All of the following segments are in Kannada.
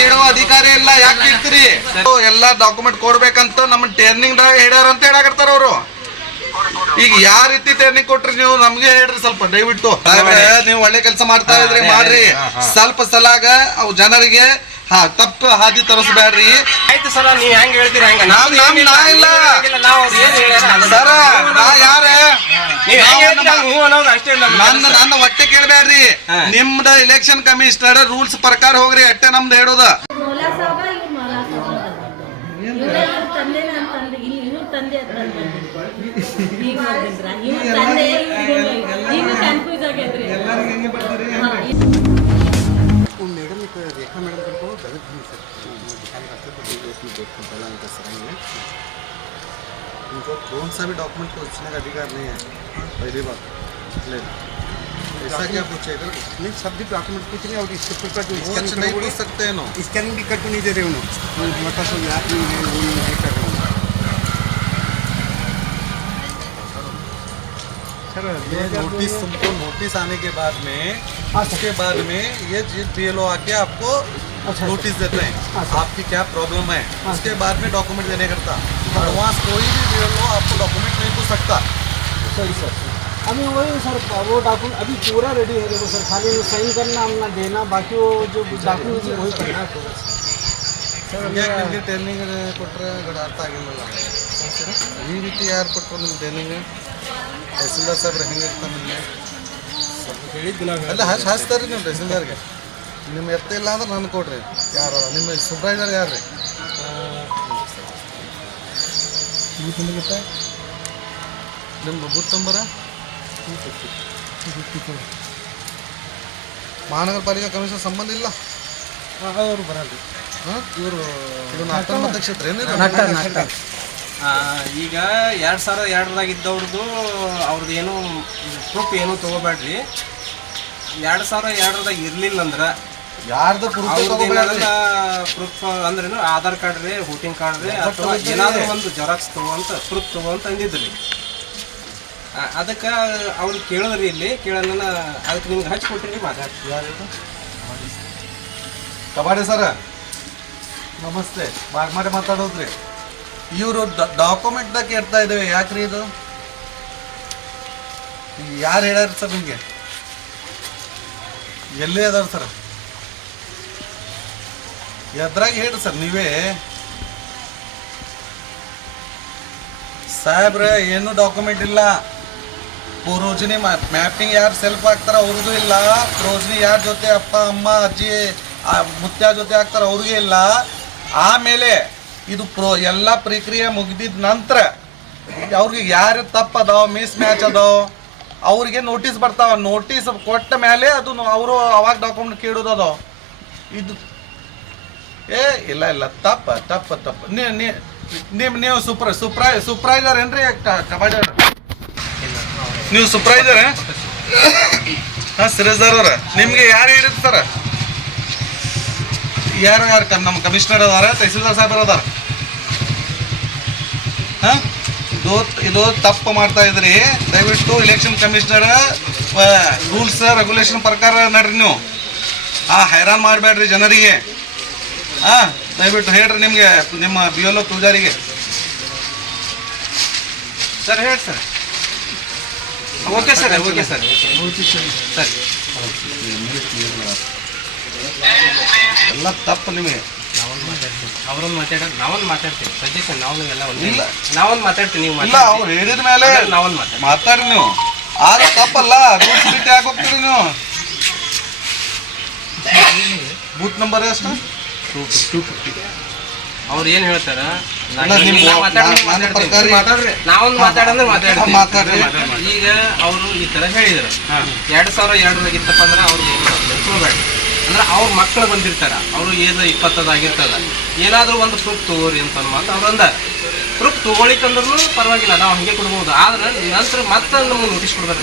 ಕೇಳೋ ಅಧಿಕಾರ ಇಲ್ಲ. ಯಾಕೆ ಕೇಳ್ತೀರಿ? ಎಲ್ಲಾ ಡಾಕ್ಯುಮೆಂಟ್ ಕೊಡ್ಬೇಕಂತ ನಮ್ಮ ಟ್ರೈನಿಂಗ್ ದಾಗ ಹೇಳ್ಯಾರ ಅಂತ ಹೇಳಾಕತ್ತಾರ ಅವರು. ಈಗ ಯಾವ ರೀತಿ ಟ್ರೈನಿಂಗ್ ಕೊಟ್ರಿ ನೀವು ನಮ್ಗೆ ಹೇಳ್ರಿ ಸ್ವಲ್ಪ ದಯವಿಟ್ಟು. ನೀವು ಒಳ್ಳೆ ಕೆಲಸ ಮಾಡ್ತಾ ಇದ್ರಿ ಮಾಡ್ರಿ. ಸ್ವಲ್ಪ ಸಲಾಗ ಅವು ಜನರಿಗೆ ತಪ್ಪು ಹಾದಿ ತರಿಸ್ಬೇಡ್ರಿ. ಆಯ್ತು ಸರ್, ನೀವ್ ಹೆಂಗ್ ಹೇಳ್ತೀರಿ ಹಂಗ. ಸರ ನಾ ಯಾರ ಅಷ್ಟೇ. ನನ್ನ ಹೊಟ್ಟೆ ಕೇಳ್ಬೇಡ್ರಿ. ನಿಮ್ದ ಇಲೆಕ್ಷನ್ ಕಮಿಷನರ್ ರೂಲ್ಸ್ ಪ್ರಕಾರ ಹೋಗ್ರಿ ಅಟ್ಟೆ ನಮ್ದು ಹೇಳೋದ. मैडम एक रेखा मैडम को गलत नहीं सर दिखाने रास्ते पर डेट को पहला उनका सराहनीय उनको कौन सा भी डॉक्यूमेंट को पूछने का अधिकार नहीं है. पहली बात ऐसा क्या पूछे इधर नहीं सब भी डॉक्यूमेंट पूछ रहे हैं. और इसके ऊपर का जो स्कैनिंग नहीं पूछ सकते हैं. नो स्कैनिंग भी करके नहीं दे रहे उन्होंने मतलब कर रहे हैं सर. ये नोटिस तुमको नोटिस आने के बाद में उसके बाद में ये बीएलओ आके आपको नोटिस देते हैं. आपकी क्या प्रॉब्लम है उसके बाद में डॉक्यूमेंट देने करता. एडवांस कोई भी बीएलओ आपको डॉक्यूमेंट नहीं पूछ सकता. सही सर. अभी वही सर वो डॉक्यूमेंट अभी पूरा रेडी है. देखो सर खाली साइन करना हमने देना बाकी वो जो डॉक्यूमेंट वही करना ನಿಮಗೆ ಟ್ರೈನಿಂಗ್ ಕೊಟ್ಟರೆ ಅರ್ಥ ಆಗಿಲ್ಲಲ್ಲ ಈ ರೀತಿ ಯಾರು ಕೊಟ್ಟರು ನಿಮ್ಗೆ ಟ್ರೈನಿಂಗ್. ತಹಸೀಲ್ದಾರ್ ಸಾಹೇಬ್ರು ಹೆಂಗೆ ಇರ್ತಾನೆ ನಿಮಗೆ ಹೇಳಿದ್ದಿಲ್ಲ ಅಲ್ಲ ಹಾಸ್ತಾರೆ ನೀವು ತಹಸೀಲ್ದಾರ್ಗೆ. ನಿಮ್ಮ ಎತ್ತ ಇಲ್ಲ ಅಂದ್ರೆ ನಾನು ಕೊಡ್ರಿ. ಯಾರು ನಿಮ್ಮ ಸೂಪರ್ವೈಸರ್ ಯಾರು ರೀ? ನಿಮ್ಮ ಬೂತ್ ನಂಬರ ಮಹಾನಗರ ಪಾಲಿಕಾ ಕಮಿಷನರ್ ಸಂಬಂಧ ಇಲ್ಲ. ಅವರು ಬರಲ್ಲ ಇವರು ಇದು ಮತಕ್ಷೇತ್ರ ಏನಿಲ್ಲ. ಈಗ 2002ದಾಗ ಇದ್ದವ್ರದ್ದು ಅವ್ರದ್ದು ಏನು ಪ್ರೂಫ್ ಏನು ತೊಗೋಬೇಡ್ರಿ. 2002ದಾಗ ಇರಲಿಲ್ಲ ಅಂದ್ರೆ ಯಾರ್ದು ಪ್ರೂಫ್ ಅಂದ್ರೇನು ಆಧಾರ್ ಕಾರ್ಡ್ ರೀ, ವೋಟಿಂಗ್ ಕಾರ್ಡ್ ರೀ, ಅಥವಾ ಏನಾದರೂ ಒಂದು ಜೆರಾಕ್ಸ್ ತಗೋಂತ ಪ್ರೂಫ್ ತಗೋಂತ ಅಂದಿದ್ರಿ. ಅದಕ್ಕೆ ಅವ್ರು ಕೇಳಿದ್ರಿ ಇಲ್ಲಿ ಕೇಳೋಣ ಅದಕ್ಕೆ ನಿಮ್ಗೆ ಹಚ್ಚಿ ಕೊಟ್ಟಿರಿ ಮಾತಾಡ್ತೀವಿ. ಕಬಾಡಿ ಸರ ನಮಸ್ತೆ. ಬಾಗ್ಮಾರೆ ಮಾತಾಡೋದ್ರಿ. ಇವರು ಡಾಕ್ಯುಮೆಂಟ್ದಾಗ ಕೇಳ್ತಾ ಇದ್ದೇವೆ ಯಾಕ್ರಿ ಇದು ಯಾರು ಹೇಳ್ಯಾರ ಸರ್ ನಿಮಗೆ? ಎಲ್ಲಿ ಅದಾರ ಸರ್? ಎದ್ರಾಗ ಹೇಳ್ರಿ ಸರ್ ನೀವೇ. ಸಾಹೇಬ್ರೆ ಏನು ಡಾಕ್ಯುಮೆಂಟ್ ಇಲ್ಲ. ಪ್ರೋಜನಿ ಮ್ಯಾಪಿಂಗ್ ಯಾರು ಸೆಲ್ಫ್ ಆಗ್ತಾರ ಅವ್ರಿಗೂ ಇಲ್ಲ. ಪ್ರೋಜನಿ ಯಾರ ಜೊತೆ ಅಪ್ಪ ಅಮ್ಮ ಅಜ್ಜಿ ಮುತ್ಯ ಜೊತೆ ಆಗ್ತಾರ ಅವ್ರಿಗೆ ಇಲ್ಲ. ಆಮೇಲೆ ಇದು ಎಲ್ಲ ಪ್ರಕ್ರಿಯೆ ಮುಗಿದಿದ ನಂತರ ಅವ್ರಿಗೆ ಯಾರು ತಪ್ಪದಾವ ಮಿಸ್ ಮ್ಯಾಚ್ ಅದಾವ ಅವ್ರಿಗೆ ನೋಟಿಸ್ ಬರ್ತಾವ. ನೋಟಿಸ್ ಕೊಟ್ಟ ಮೇಲೆ ಅದು ಅವರು ಅವಾಗ ಡಾಕ್ಯುಮೆಂಟ್ ಕೇಳೋದು ಅದಾವ. ಇದು ಇಲ್ಲ ತಪ್ಪ ನೀವು ಸೂಪರ್ವೈಸರ್ ಏನ್ರಿ ಕಬಾಡಿ? ನೀವು ಸೂಪರ್ವೈಸರ್? ಹಾಂ ಸಿರಾಜ್ದಾರ್ ಅವ್ರ ನಿಮಗೆ ಯಾರು ಹೇಳಿದ್ರು ಸರ್? ಯಾರು ನಮ್ಮ ಕಮಿಷನರ್ ಅದಾರ, ತಹಸೀಲ್ದಾರ್ ಸಾಹೇಬರು ಅದಾರ. ಹಾಂ ಇದು ತಪ್ಪು ಮಾಡ್ತಾ ಇದ್ರಿ. ದಯವಿಟ್ಟು ಇಲೆಕ್ಷನ್ ಕಮಿಷನರ್ ರೂಲ್ಸ್ ರೆಗ್ಯುಲೇಷನ್ ಪ್ರಕಾರ ನಡ್ರಿ. ನೀವು ಹೈರಾಣ ಮಾಡಬೇಡ್ರಿ ಜನರಿಗೆ. ದಯವಿಟ್ಟು ಹೇಳ್ರಿ ನಿಮಗೆ ನಿಮ್ಮ BLO ಪೂಜಾರಿಗೆ. ಸರ್ ಹೇಳಿ sir. Okay sir okay sir sir ಎಲ್ಲ ತಪ್ಪು ನಿಮಗೆ. ಅವ್ರೊಂದು ನಾವೊಂದು ಮಾತಾಡ್ತೀವಿ ಸದ್ಯಕ್ಕೆ ನಾವೆಲ್ಲ ನಾವೊಂದು ಮಾತಾಡ್ತೀವಿ. ನೀವು ಇಲ್ಲ ಅವ್ರು ಹೇಳಿದ ಮೇಲೆ ನಾವೊಂದು ಮಾತಾಡ್ರಿ ನೀವು. ಆದ್ರೆ ತಪ್ಪಲ್ಲ. ರೂಲ್ಸ್ ಬಿಟ್ಟು ಯಾಕೆ ಹೋಗ್ತೀರಿ ನೀವು? ಬೂತ್ ನಂಬರ್ ಎಷ್ಟು? 250. ಅವ್ರು ಏನು ಹೇಳ್ತಾರ ನಾವೊಂದು ಮಾತಾಡಂದ್ರೆ ಮಾತಾಡ್ರಿ. ಈಗ ಅವರು ಈ ಥರ ಹೇಳಿದ್ರು 2002 ಇತ್ತಪ್ಪ ಅಂದ್ರೆ ಅವ್ರಿಗೆ ನೆನ್ಸ್ಕೋಬೇಡ. ಅಂದ್ರೆ ಅವ್ರ ಮಕ್ಕಳು ಬಂದಿರ್ತಾರ, ಅವರು ಏಜ್ 20 ಆಗಿರ್ತದ. ಏನಾದರೂ ಒಂದು ಪ್ರೂಫ್ ತಗೋರಿ ಅಂತ ಮಾತು ಅವ್ರಂದ. ಪ್ರೂಫ್ ತಗೊಳಿಕಂದ್ರೂ ಪರವಾಗಿಲ್ಲ, ನಾವು ಹಂಗೆ ಕೊಡ್ಬೋದು. ಆದ್ರೆ ನಂತರ ಮತ್ತೆ ನಮ್ಗೆ ನೋಟಿಸ್ ಕೊಡ್ಬೇಕು.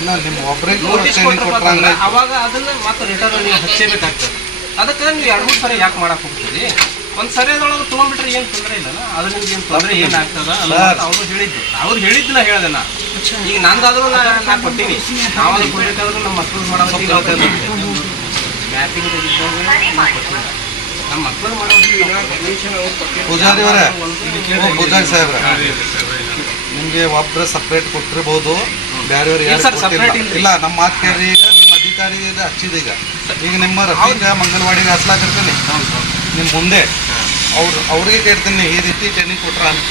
ನೋಟಿಸ್ ಕೊಟ್ಟರಪ್ಪ ಅಂದ್ರೆ ಅವಾಗ ಅದನ್ನ ಮತ್ತೆ ರಿಟರ್ನ್ ನೀವು ಹಚ್ಚೇಬೇಕಾಗ್ತದೆ. ಅದಕ್ಕೆ ನೀವು 2-3 ಸರಿ ಯಾಕೆ ಮಾಡಕ್ಕೆ ಹೋಗ್ತೀರಿ? ಒಂದು ಸರಿಯದೊಳಗೆ ತೊಗೊಂಡ್ಬಿಟ್ರೆ ಏನು ತೊಂದರೆ ಇಲ್ಲ. ಅದು ನಿಮ್ಗೆ ಏನು ತೊಂದರೆ ಏನಾಗ್ತದ ಅವರು ಹೇಳಿದ್ದು. ಅವ್ರು ಹೇಳಿದ್ದಿಲ್ಲ ಹೇಳ್ದೆ ನಾ. ಈಗ ನಂದಾದ್ರೂ ನಾ ಕೊಟ್ಟೀನಿ. ನಾವಾದ್ರೂ ಕೊಡ್ಬೇಕಾದ್ರೂ ನಮ್ಮ ಮಕ್ಕಳು ಮಾಡೋದು ಮ್ಯಾಪಿಂಗ್ ನಾ ಕೊಟ್ಟಿಲ್ಲ. ನಮ್ಮ ಮಕ್ಕಳು ಮಾಡೋದು ಕಮಿಷನ್ ಅವ್ರು ಕೊಟ್ಟಿರ್ತಾರೆ. ಪೂಜಾರಿ ಅವರೇ, ಒಂದು ಪೂಜಾರಿ ಸಾಹೇಬ್ರ, ನಿಮ್ಗೆ ಒಬ್ರ ಸಪ್ರೇಟ್ ಕೊಟ್ಟಿರ್ಬೋದು, ಬೇರೆಯವ್ರು ಇಲ್ಲ ಯಾರು ಸರ್, ಕೊಟ್ಟಿಲ್ಲ. separate ಇಲ್ರಿ. ಇಲ್ಲ, ನಮ್ಮ ಮಾತು ಕೇಳ್ರಿ. ಈಗ ನಿಮ್ಮ ಅಧಿಕಾರಿ ಹಚ್ಚಿದ ಈಗ ನಿಮ್ಮ ರಫೀಗ ಮಂಗಲವಾಡಿಗೆ ಹಚ್ಲಾಕಿರ್ತೀನಿ ನಿಮ್ಮ ಮುಂದೆ. ಅವ್ರಿಗೆ ಕೇಳ್ತೀನಿ, ಈ ರೀತಿ ಟ್ರೈನಿಂಗ್ ಕೊಟ್ರ ಅಂತ.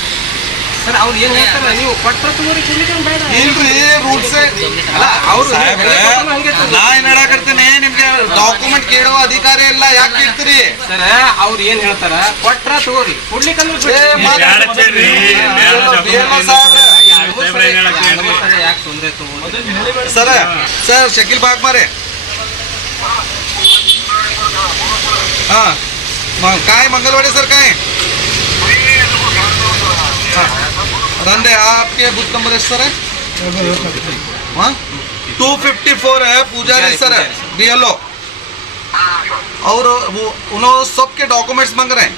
ಸರ್ ಅವ್ರು ಏನು ಹೇಳ್ತಾರೆ, ನೀವು ಕೊಟ್ಟರೆ ತಗೋರಿ, ಕೊಡ್ಲಿಕ್ಕೆ ಬೇಡ. ಇಲ್ರಿ, ರೂಲ್ಸ್ ಅಲ್ಲ ಅವ್ರು ಸಾಹೇಬ್ರೆ, ನಾ ಏನ್ ಹೇಳಕರ್ತೀನಿ, ನಿಮ್ಗೆ ಡಾಕ್ಯುಮೆಂಟ್ ಕೇಳೋ ಅಧಿಕಾರ ಇಲ್ಲ, ಯಾಕೆ ಕೇಳ್ತೀರಿ? ಸರ್ ಅವ್ರು ಏನ್ ಹೇಳ್ತಾರ, ಕೊಟ್ರ ತಗೋರಿ, ಕೊಡ್ಲಿಕ್ಕೆ ಅಂದ್ರೆ ಯಾಕೆ ತೊಂದ್ರೆ ತಗೋರಿ. ಸರ್ ಶಕೀಲ್ ಬಾಗ್ ಮಾरे. हाँ, काय मंगलवाड़ी सर काय रंदे आपके बूथ नंबर सर है 254 है पुजारी सर BLO और उन्होंने सबके डॉक्यूमेंट्स मांग रहे हैं.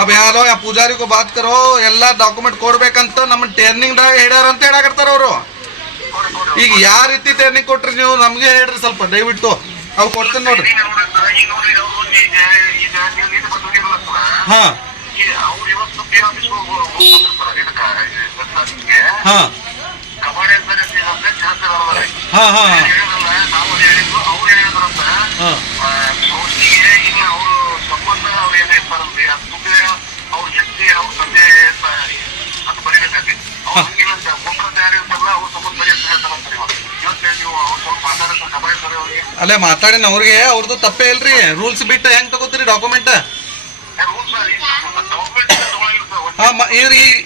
अब ಯಾರೋ ಯಾ ಪೂಜಾರಿ ಕೋ ಬಾತ್ ಕರೋ, ಎಲ್ಲ ಡಾಕ್ಯುಮೆಂಟ್ ಕೊಡ್ಬೇಕಂತ ನಮ್ಮ ಟ್ರೈನಿಂಗ್ ದಾಗ ಹೇಳ್ಯಾರ ಅಂತ ಹೇಳಕರ್ತಾರ ಅವರು. ಈಗ ಯಾವ ರೀತಿ ಟ್ರೈನಿಂಗ್ ಕೊಟ್ರಿ ನೀವು ನಮ್ಗೆ ಹೇಳ್ರಿ ಸ್ವಲ್ಪ ದಯವಿಟ್ಟು. ಅವು ಕೊಡ್ತೀನಿ ನೋಡ್ರಿ. ಹಾ ಹಾ ಹಾ ಹಾ ಹಾ ಅಲ್ಲೇ ಮಾತಾಡಿನ ಅವ್ರಿಗೆ, ಅವ್ರದ್ದು ತಪ್ಪೇ ಇಲ್ರಿ. ರೂಲ್ಸ್ ಬಿಟ್ಟು ಹೆಂಗ್ ತಗೋತೀರಿ ಡಾಕ್ಯುಮೆಂಟ್?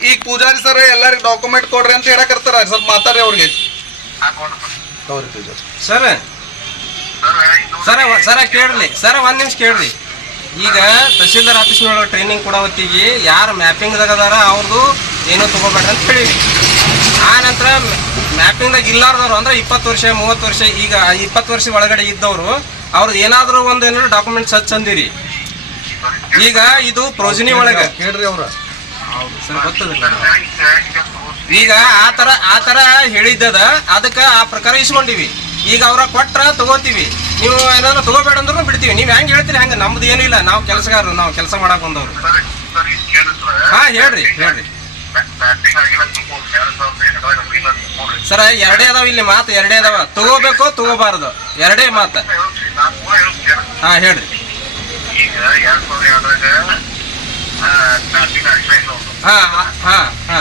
ಈಗ ಪೂಜಾರಿ ಸರ್ ಎಲ್ಲರಿಗೂ ಡಾಕ್ಯುಮೆಂಟ್ ಕೊಡ್ರಿ ಅಂತ ಹೇಳಕರ್ತಾರ, ಸ್ವಲ್ಪ ಮಾತಾಡ್ರಿ ಅವ್ರಿಗೆ. ಸರ್ ಸರ ಸರ ಕೇಳ್ರಿ ಸರ್, ಒಂದ್ ನಿಮಿಷ ಕೇಳ್ರಿ. ಈಗ ತಹಶೀಲ್ದಾರ್ ಆಫೀಸ್ನೊಳಗೆ ಟ್ರೈನಿಂಗ್ ಕೊಡೋ ಹೊತ್ತಿಗೆ ಯಾರು ಮ್ಯಾಪಿಂಗ್ದಾಗ ಅದಾರ ಅವ್ರದ್ದು ಏನೋ ತಗೋಬೇಡ್ರಿ ಅಂತ ಹೇಳಿ. ಆ ನಂತರ ಮ್ಯಾಪಿಂಗ್ದಾಗ ಇಲ್ಲಾರ್ದವ್ರು ಅಂದ್ರೆ 20 ವರ್ಷ 30 ವರ್ಷ, ಈಗ 20 ವರ್ಷ ಒಳಗಡೆ ಇದ್ದವರು ಅವ್ರದ್ದು ಏನಾದರೂ ಒಂದು ಏನಾದ್ರು ಡಾಕ್ಯುಮೆಂಟ್ಸ್ ಹಚ್ಚಂದಿರಿ. ಈಗ ಇದು ಪ್ರೋಜನಿ ಒಳಗೆ ಕೇಳ್ರಿ ಅವ್ರ. ಸರ್ ಗೊತ್ತದಿಲ್ಲ. ಈಗ ಆ ತರ ಹೇಳಿದ್ದದ, ಅದಕ್ಕೆ ಆ ಪ್ರಕಾರ ಇಸ್ಕೊಂಡಿವಿ. ಈಗ ಅವ್ರ ಕೊಟ್ರ ತಗೋತೀವಿ, ನೀವು ಏನಾದ್ರು ತಗೋಬೇಡ ಅಂದ್ರೂ ಬಿಡ್ತೀವಿ. ನೀವು ಹೆಂಗೆ ಹೇಳ್ತೀರಿ ಹಂಗೆ, ನಮ್ದು ಏನೂ ಇಲ್ಲ, ನಾವು ಕೆಲಸಗಾರರು, ನಾವು ಕೆಲಸ ಮಾಡಕ್ ಬಂದವ್ರು. ಹಾ ಹೇಳ್ರಿ ಹೇಳ್ರಿ ಸರ. ಎರಡೇ ಅದಾವ ಇಲ್ಲಿ, ಮಾತು ಎರಡೇ ಅದಾವ, ತಗೋಬೇಕು ತಗೋಬಾರ್ದು, ಎರಡೇ ಮಾತು. ಹಾ ಹೇಳ್ರಿ. ಹಾ ಹಾ ಹಾ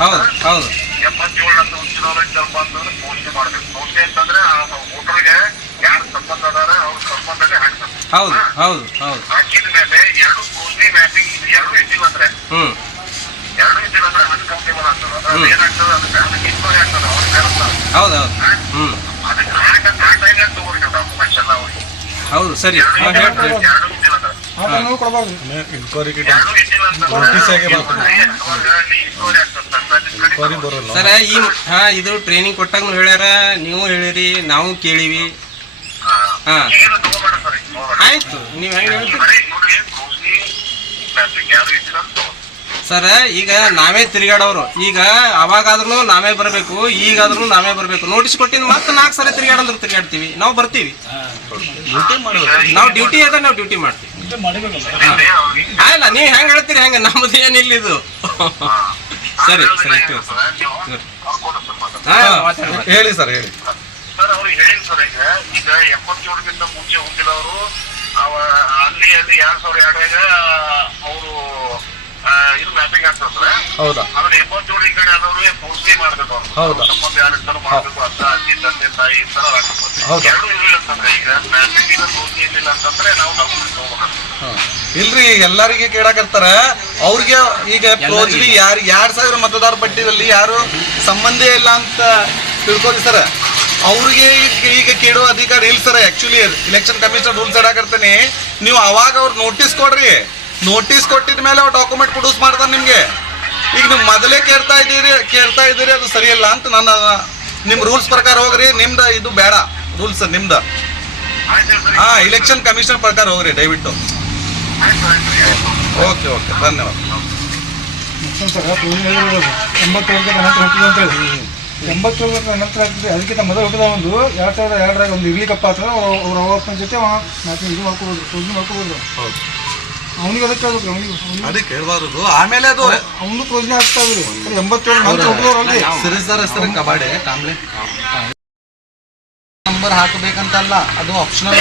ಹೌದು ಹೌದು ಹೌದು ಹೌದು ಹೌದು. ಹ್ಮ್ ಹೌದು ಹೌದು ಹ್ಮ್ ಹೌದು ಸರಿ. ಸರ ಈ ಇದು ಟ್ರೈನಿಂಗ್ ಕೊಟ್ಟಾಗ ಹೇಳ್ಯಾರ, ನೀವು ಹೇಳಿರಿ, ನಾವು ಕೇಳಿವಿ. ಹಾ ಆಯ್ತು, ನೀವ್ ಹೆಂಗ್ ಹೇಳ್ತೀರಿ ಸರ್. ಈಗ ನಾವೇ ತಿರುಗಾಡೋರು, ಈಗ ಅವಾಗಾದ್ರೂ ನಾವೇ ಬರಬೇಕು, ಈಗಾದ್ರೂ ನಾವೇ ಬರಬೇಕು. ನೋಟಿಸ್ ಕೊಟ್ಟಿದ್ ಮತ್ತೆ 4 ಸಲ ತಿರುಗಾಡಂದ್ರೆ ತಿರುಗಾಡ್ತೀವಿ, ನಾವು ಬರ್ತೀವಿ. ನಾವು ಡ್ಯೂಟಿ ಅದ, ನಾವು ಡ್ಯೂಟಿ ಮಾಡ್ತೀವಿ. ಅಲ್ಲ ನೀವ್ ಹೆಂಗ್ ಹೇಳ್ತೀರಿ ಹೆಂಗ, ನಮ್ದು ಏನಿಲ್ಲ ಇದು. ಸರಿ ಸರಿ ಹೇಳಿ ಸರ್, ಹೇಳಿ. ಸರ್ ಅವ್ರಿಗೆ ಹೇಳಿ ಸರ್, ಈಗ 77ಗಿಂತ ಮುಂಚೆ ಹೊಂದಿದವರು ಅಲ್ಲಿ 2002 ಅವರು ಇದು ಮ್ಯಾಪಿಂಗ್ ಆಗ್ತದೆ. ಹೌದಾ? ಆದ್ರೆ 77 ಈ ಕಡೆ ಆದವ್ರಿಗೆ ಪೋಸ್ಟಿ ಮಾಡ್ಬೇಕು. ಅವ್ರು ಸಂಬಂಧ ಯಾರಿರ್ತಾರೋ ಮಾಡ್ಬೇಕು, ಅಜ್ಜ ಅಜ್ಜಿ ತಂದೆ ತಾಯಿ ಈ ತರ ಆಗ್ಬೇಕು. ಎರಡು ಇರಲಿಲ್ಲ ಅಂತಂದ್ರೆ, ಈಗ ಮ್ಯಾಪಿಂಗ್ ಈಗ ಪೋಸ್ಟಿ ಇರ್ಲಿಲ್ಲ ಅಂತಂದ್ರೆ ನಾವು ಡಾಕ್ಯುಮೆಂಟ್ ತಗೋಬೇಕು. ಇಲ್ರಿ, ಎಲ್ಲರಿಗೆ ಕೇಳಕರ್ತಾರ. ಅವ್ರಿಗೆ ಈಗ ಪ್ರೋಜನಿ 2000 ಮತದಾರ ಪಟ್ಟಿಯಲ್ಲಿ ಯಾರು ಸಂಬಂಧ ಇಲ್ಲ ಅಂತ ತಿಳ್ಕೊಳ್ಳಿ ಸರ್. ಅವ್ರಿಗೆ ಈಗ ಕೇಳೋ ಅಧಿಕಾರ ಇಲ್ಲ sir. Actually election commission rules ಹೇಳಕರ್ತಾನೆ, ನೀವು ಅವಾಗ ಅವ್ರು ನೋಟಿಸ್ ಕೊಡ್ರಿ. ನೋಟಿಸ್ ಕೊಟ್ಟಿದ ಮೇಲೆ ಅವ್ರು ಡಾಕ್ಯುಮೆಂಟ್ ಪ್ರೊಡ್ಯೂಸ್ ಮಾಡ್ತಾರೆ ನಿಮ್ಗೆ. ಈಗ ನೀವು ಮೊದಲೇ ಕೇಳ್ತಾ ಇದ್ದೀರಿ, ಅದು ಸರಿಯಲ್ಲ ಅಂತ ನನ್ನ ನಿಮ್ಮ ರೂಲ್ಸ್ ಪ್ರಕಾರ ಹೋಗ್ರಿ. ನಿಮ್ದು ಇದು ಬೇಡ ರೂಲ್ಸ್ ನಿಮ್ದು. ಹಾ, ಇಲೆಕ್ಷನ್ ಕಮಿಷನ್ ಪ್ರಕಾರ ಹೋಗ್ರಿ ದಯವಿಟ್ಟು. ಓಕೆ ಓಕೆ, ಧನ್ಯವಾದ. 87 ನಂತರ ಆಗ್ತದೆ. ಅದಕ್ಕಿಂತ ಮೊದಲು ಹುಟ್ಟಿದ ಒಂದು 2002 ಒಂದು ಇಡ್ಲಿ ಕಪ್ಪ ಆಗ್ತದೆ. ಅವ್ರ ಅಪ್ಪನ ಜೊತೆ ಮಾತು ಇದು ಮಾಡ್ಕೋಬೋದು, ಮಾಡ್ಕೋಬೋದು. ಅವನಿಗೆ ಅದಕ್ಕೆ ಹೇಳ್ಬೇಕು, ಅವನಿಗೆ ಅದಕ್ಕೆ ಹೇಳ್ಬಾರ್ದು. ಆಮೇಲೆ ಅದು ಅವನು ಪ್ರಜ್ಞೆ ಆಗ್ತಾ ಇದ್ರಿ 87 ನಂತರ ಹುಟ್ಟಿದವ್ರಲ್ಲಿ ಸಿರಿಸರ್ ಹೆಸರು ಕಬಾಡೆ ಕಾಂಬ್ಳೆ ನಂಬರ್ ಹಾಕಬೇಕಂತಲ್ಲ, ಅದು ಆಪ್ಷನಲ್.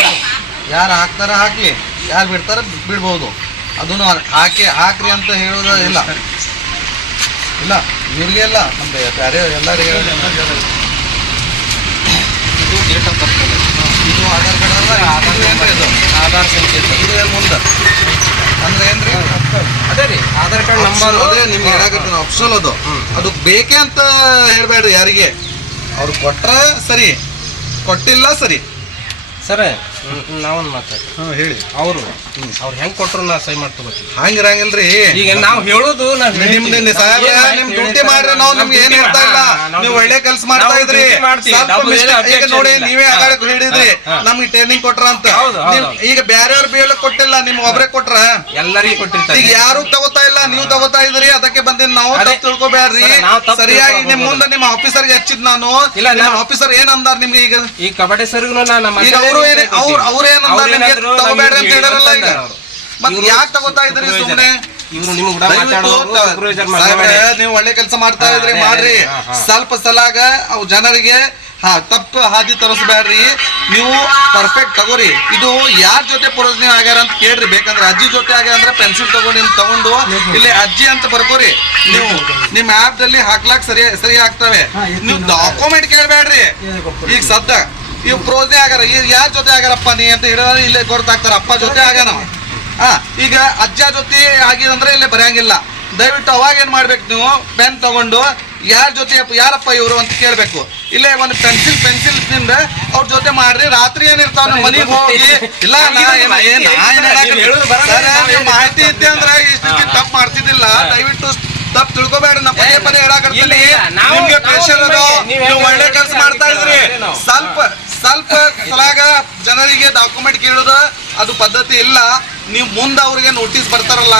ಯಾರು ಹಾಕ್ತಾರ ಹಾಕ್ಲಿ, ಯಾರು ಬಿಡ್ತಾರ ಬಿಡ್ಬೋದು. ಅದನ್ನು ಹಾಕ್ರಿ ಅಂತ ಹೇಳೋದು ಇಲ್ಲ ಇಲ್ಲ, ಇವ್ರಿಗೆ ಇಲ್ಲ, ನಮ್ದು ಬೇರೆ ಎಲ್ಲರಿಗೆ ಇದು ಡೇಟ್ ಆಫ್ ಬರ್ತ್, ಇದು ಆಧಾರ್ ಕಾರ್ಡ್ ಅಲ್ಲ, ಇದು ಆಧಾರ್ ಸಂಖ್ಯೆ, ಇದು ಏನು ಮುಂದೆ ಅಂದ್ರೆ ಏನ್ರಿ ಅದೇ ರೀ ಆಧಾರ್ ಕಾರ್ಡ್ ನಂಬರ್. ಅದೇ ನಿಮ್ಗೆ ಹೇಳಕತ್ತೀನಿ, ಆಪ್ಷನಲ್ ಅದು. ಅದು ಬೇಕೇ ಅಂತ ಹೇಳ್ಬೇಡ್ರಿ ಯಾರಿಗೆ. ಅವ್ರು ಕೊಟ್ರ ಸರಿ, ಕೊಟ್ಟಿಲ್ಲ ಸರಿ. ಸರ್ ನಾವೊಂದು ಮಾತಾಡ್ತೀವಿ. ಹೇಳಿ. ಅವ್ರು ಹೆಂಗ್ ಕೊಟ್ರು ನಾ ಸೈ ಮಾಡ್ಕೋಬೇಕು. ಹಂಗಿರಂಗಿಲ್ರಿ. ಈಗ ನಾವು ಹೇಳೋದು ನಿಮ್ ಡ್ಯೂಟಿ ಮಾಡ್ರಿ, ನಾವು ನಿಮ್ಗೆ ಏನ್ ಹೇಳ್ತಾ ಇಲ್ಲ. ನೀವು ಒಳ್ಳೆ ಕೆಲಸ ಮಾಡ್ತಾ ಇದ್ರಿ. ಈಗ ನೋಡಿ, ನೀವೇ ಆಗಾಡಕ್ ಹೇಳಿದ್ರಿ ನಮ್ಗೆ ಟ್ರೈನಿಂಗ್ ಕೊಟ್ರ ಅಂತ. ಈಗ ಬ್ಯಾರ್ಯಾರು ಬೇಳಕ್ ಕೊಟ್ಟಿಲ್ಲ, ನಿಮ್ಗೆ ಒಬ್ರೇ ಕೊಟ್ರ. ಎಲ್ಲರಿಗೂ ಕೊಟ್ಟಿರ್ತಾರೆ. ಈಗ ಯಾರು ತಗೋತಾ ಇಲ್ಲ, ನೀವು ತಗೋತಾ ಇದ್ರಿ. ಅದಕ್ಕೆ ಬಂದಿದ್ ನಾವು. ತಿಳ್ಕೊಬ್ಯಾಡ್ರಿ. ಸರಿಯಾಗಿ ನಿಮ್ ಮುಂದೆ ನಿಮ್ಮ ಆಫೀಸರ್ಗೆ ಹಚ್ಚಿದ್ ನಾನು. ನಿಮ್ಮ ಆಫೀಸರ್ ಏನ್ ಅಂದಾರ ನಿಮ್ಗೆ? ಈಗ ಈ ಕಬಡ್ಡಿ ಸರ್ಗೂ ಈಗ ಅವ್ರು ಏನಂದಾರ ನಿಮ್ಗೆ ತಗೋಬೇಡ್ರಿ ಅಂತ ಹೇಳಿರಲ್ಲ. ಈಗ ಮತ್ ಯಾಕೆ ತಗೋತಾ ಇದ್ರಿ ಸುಮ್ನೆ? ನೀವು ಒಳ್ಳೆ ಕೆಲಸ ಮಾಡ್ತಾ ಇದ್ರಿ, ಮಾಡ್ರಿ. ಸ್ವಲ್ಪ ಸಲಾಗ ಅವ್ ಜನರಿಗೆ ತಪ್ಪು ಹಾದಿ ತರಿಸ್ಬೇಡ್ರಿ. ನೀವು ಪರ್ಫೆಕ್ಟ್ ತಗೋರಿ. ಇದು ಯಾರ ಜೊತೆ ಪ್ರಯೋಜನ ಆಗ್ಯಾರ ಅಂತ ಕೇಳ್ರಿ. ಬೇಕಂದ್ರೆ ಅಜ್ಜಿ ಜೊತೆ ಆಗ್ಯಾರ ಅಂದ್ರೆ ಪೆನ್ಸಿಲ್ ತಗೊಂಡು ಇಲ್ಲಿ ಅಜ್ಜಿ ಅಂತ ಬರ್ಕೋರಿ. ನೀವು ನಿಮ್ ಆಪ್ ದಲ್ಲಿ ಹಾಕ್ಲಾಕ್ ಸರಿ ಆಗ್ತವೆ. ನೀವು ಡಾಕ್ಯುಮೆಂಟ್ ಕೇಳ್ಬೇಡ್ರಿ. ಈಗ ಸದ್ದ ಇವ್ ಪ್ರೋಜನೆ ಆಗ್ಯಾರ, ಯಾರ ಜೊತೆ ಆಗ್ಯಾರಪ್ಪ ನೀ ಅಂತ ಹೇಳಿದ್ರೆ ಇಲ್ಲೇ ಗೊತ್ತಾಗ್ತಾರ. ಅಪ್ಪ ಜೊತೆ ಆಗ್ಯಾನ. ಈಗ ಅಜ್ಜ ಜೊತೆ ಆಗಿದಂದ್ರೆ ಇಲ್ಲೇ ಬರೆಯಂಗಿಲ್ಲ. ದಯವಿಟ್ಟು ಅವಾಗ ಏನ್ ಮಾಡ್ಬೇಕು, ನೀವು ಪೆನ್ ತಗೊಂಡು ಯಾರ ಜೊತೆ ಯಾರಪ್ಪ ಇವರು ಅಂತ ಕೇಳ್ಬೇಕು. ಇಲ್ಲೇ ಒಂದು ಪೆನ್ಸಿಲ್ ನಿಂದ ಅವ್ರ ಜೊತೆ ಮಾಡ್ರಿ. ರಾತ್ರಿ ಏನಿರ್ತಾವ ನಮ್ಮ ಮನೆಗೆ ಹೋಗಿ ಇಲ್ಲ ಮಾಹಿತಿ ಇದ್ದೆ ಅಂದ್ರೆ ಇಷ್ಟು ತಪ್ಪು ಮಾಡ್ತಿದ್ದಿಲ್ಲ. ದಯವಿಟ್ಟು ತಪ್ಪು ತಿಳ್ಕೊಬೇಡ್ರಿ. ನಮ್ಮ ಪದೇ ಹೇಳಾಕತ್ತೀನಿ. ನಿಮ್ಗೆ ಪ್ರೆಷರ್ ಅದು, ನೀವು ಒಳ್ಳೆ ಕೆಲಸ ಮಾಡ್ತಾ ಇದ್ರಿ. ಸ್ವಲ್ಪ ಸಲಾಗ ಜನರಿಗೆ ಡಾಕ್ಯುಮೆಂಟ್ ಕೇಳೋದು ಅದು ಪದ್ಧತಿ ಇಲ್ಲ. ನೀವು ಮುಂದೆ ಅವ್ರಿಗೆ ನೋಟಿಸ್ ಬರ್ತಾರಲ್ಲ,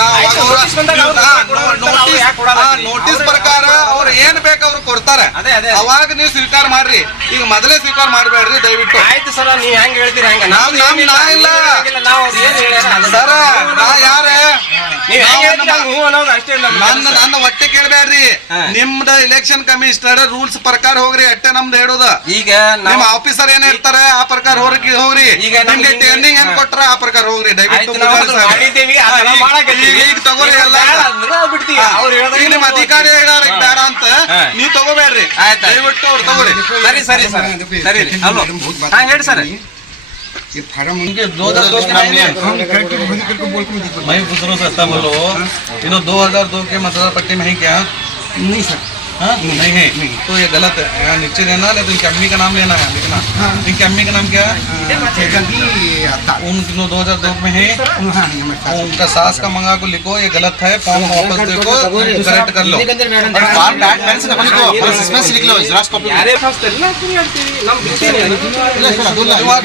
ನೋಟಿಸ್ ಪ್ರಕಾರ ಅವ್ರು ಏನ್ ಬೇಕು ಅವ್ರು ಕೊಡ್ತಾರೆ. ಅವಾಗ ನೀವು ಸ್ವೀಕಾರ ಮಾಡ್ರಿ. ಈಗ ಮೊದಲೇ ಸ್ವೀಕಾರ ಮಾಡ್ಬೇಡ್ರಿ ದಯವಿಟ್ಟು. ಆಯ್ತು ಸರ್, ನೀವ್ ಹೆಂಗ್ ಹೇಳ್ತೀರಿ ಹಂಗ. ನಾ ಇಲ್ಲ ಸರ, ನಾ ಯಾರ ನನ್ನ ಹೊಟ್ಟೆ ಕೇಳ್ಬೇಡ್ರಿ. ನಿಮ್ದ ಇಲೆಕ್ಷನ್ ಕಮಿಷನರ್ ರೂಲ್ಸ್ ಪ್ರಕಾರ ಹೋಗ್ರಿ. ಅಟ್ಟೆ ನಮ್ದು ಹೇಳೋದು. ಈಗ ನಿಮ್ಮ ಆಫೀಸರ್ ಏನ್ ಹೇಳ್ತಾರೆ ಆ ಪ್ರಕಾರ ಹೋಗ್ರಿ. ನಿಮ್ಗೆ ಟ್ರೈನಿಂಗ್ ಏನ್ ಕೊಟ್ರ ಆ ಪ್ರಕಾರ ಹೋಗ್ರಿ. ದಯವಿಟ್ಟು ಈಗ ತಗೋರಿ ಎಲ್ಲ. ಈಗ ನಿಮ್ ಅಧಿಕಾರಿ ಹೇಳಾರ ಬೇಡ ಅಂತ ನೀವ್ ತಗೋಬೇಡ್ರಿ. ದಯವಿಟ್ಟು ಅವ್ರು ತಗೋರಿ. ಸರಿ ಸರಿ ಹಲೋ ಹೇಳಿ ಸರ್. मैं पूछ रहा हूँ सर, बोलो 2002 के मतदार पट्टी में है क्या? नहीं सर, हाँ नहीं है, तो ये गलत है. यहाँ नीचे रहना है तो इनकी अम्मी का नाम लेना है, लिखना. इनकी अम्मी का नाम क्या है? उन 2002 में है. उनका सास का मंगा को लिखो, ये गलत है. फॉर्म वापस देखो, करेक्ट कर लो.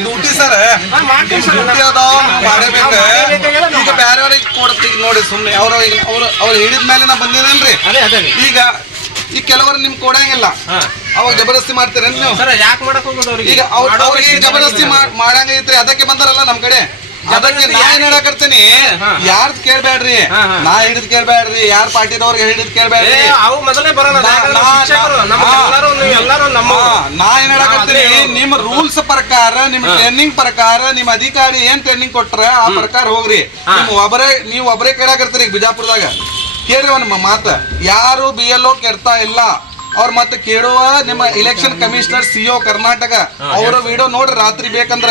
ಡ್ಯೂಟಿ ಸರ್, ಡ್ಯೂಟಿ ಅದಾವ ಮಾಡಬೇಕು. ಈಗ ಬೇರೆಯವ್ರಿಗೆ ಕೊಡ್ತೀವಿ ನೋಡಿ ಸುಮ್ಮನೆ. ಅವ್ರು ಹಿಡಿದ ಮೇಲೆ ನಾ ಬಂದಿದ್ದೇನ್ರಿ. ಈಗ ಕೆಲವರು ನಿಮ್ಗೆ ಕೊಡಂಗಿಲ್ಲ, ಅವಾಗ ಜಬರ್ದಸ್ತಿ ಮಾಡ್ತೀರೇನು ನೀವು? ಯಾಕೆ ಮಾಡಕ್ ಹೋಗೋದು ಅವ್ರಿಗೆ? ಈಗ ಅವ್ರಿಗೆ ಜಬರ್ದಸ್ತಿ ಮಾಡಂಗೈತ್ರಿ. ಅದಕ್ಕೆ ಬಂದಾರಲ್ಲ ನಮ್ ಕಡೆ. ಅದಕ್ಕೆ ನಾ ಏನ್ ಹೇಳಕರ್ತೀನಿ, ಯಾರ್ದು ಕೇಳ್ಬೇಡ್ರಿ. ನಾ ಹಿಡಿದ್ ಕೇಳ್ಬೇಡ್ರಿ, ಯಾರ್ ಪಾರ್ಟಿದವ್ರಿಗೆ ಹಿಡಿದ್ ಕೇಳ್ಬೇಡ್ರಿ. ಅವು ಮೊದಲೇ ಬರೋಣ. ನಾ ಏನ್ ಹೇಳಕರ್ತೀನಿ, ನಿಮ್ ರೂಲ್ಸ್ ಪ್ರಕಾರ, ನಿಮ್ ಟ್ರೈನಿಂಗ್ ಪ್ರಕಾರ, ನಿಮ್ ಅಧಿಕಾರಿ ಏನ್ ಟ್ರೈನಿಂಗ್ ಕೊಟ್ರ ಆ ಪ್ರಕಾರ ಹೋಗ್ರಿ. ನೀವ್ ಒಬ್ಬರೇ ಕೇಳಾಕರ್ತೀರಿ. ಈಗ ಬಿಜಾಪುರದಾಗ ಕೇಳ್ರಿ ಒಂದು ಮಾತ, ಯಾರು BLO ಕೆಡ್ತಾ ಇಲ್ಲ. ಅವ್ರ ಮತ್ತೆ ಕೇಳುವ ನಿಮ್ಮ ಇಲೆಕ್ಷನ್ ಕಮಿಷನರ್ CO ಕರ್ನಾಟಕ ಅವರ ವಿಡಿಯೋ ನೋಡ್ರಿ ರಾತ್ರಿ ಬೇಕಂದ್ರ.